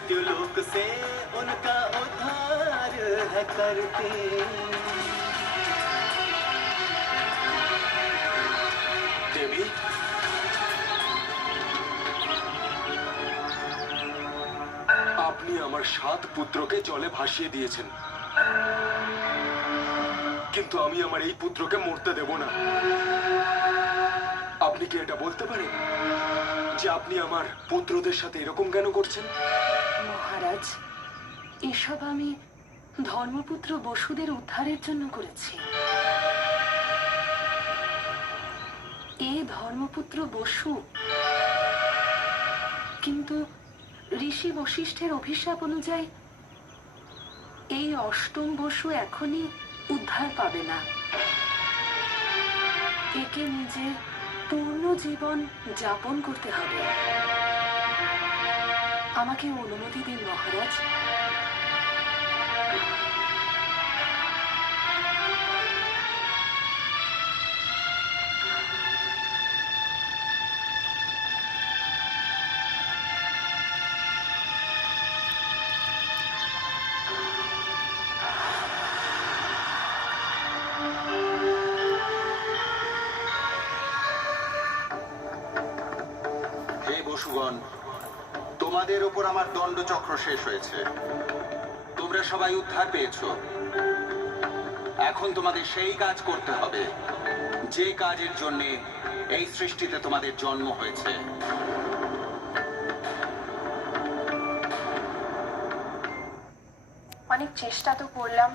मृत्युलोक से उनका उद्धार है करते। देवी, আপনি আমার 7 পুত্রকে জলে ভাসিয়ে দিয়েছেন, কিন্তু আমি আমার এই পুত্রকে মরতে দেব না। আপনি কি এটা বলতে পারেন যে আপনি আমার পুত্রদের সাথে এরকম কেন করছেন? মহারাজ, এসব আমি ধর্মপুত্র বসুদের উদ্ধারের জন্য করেছি। এ ধর্মপুত্র বসু, কিন্তু ঋষি বশিষ্ঠের অভিশাপ অনুযায়ী এই অষ্টম বসু এখনই উদ্ধার পাবে না। একে নিজের পূর্ণ জীবন যাপন করতে হবে। আমাকে অনুমতি দিন মহারাজ। হে বসুগণ, তোমাদের উপর আমার দণ্ডচক্র শেষ হয়েছে। তোমরা সবাই উদ্ধার পেয়েছো। এখন তোমাদের সেই কাজ করতে হবে যে কাজের জন্য এই সৃষ্টিতে তোমাদের জন্ম হয়েছে। অনেক চেষ্টা তো করলাম,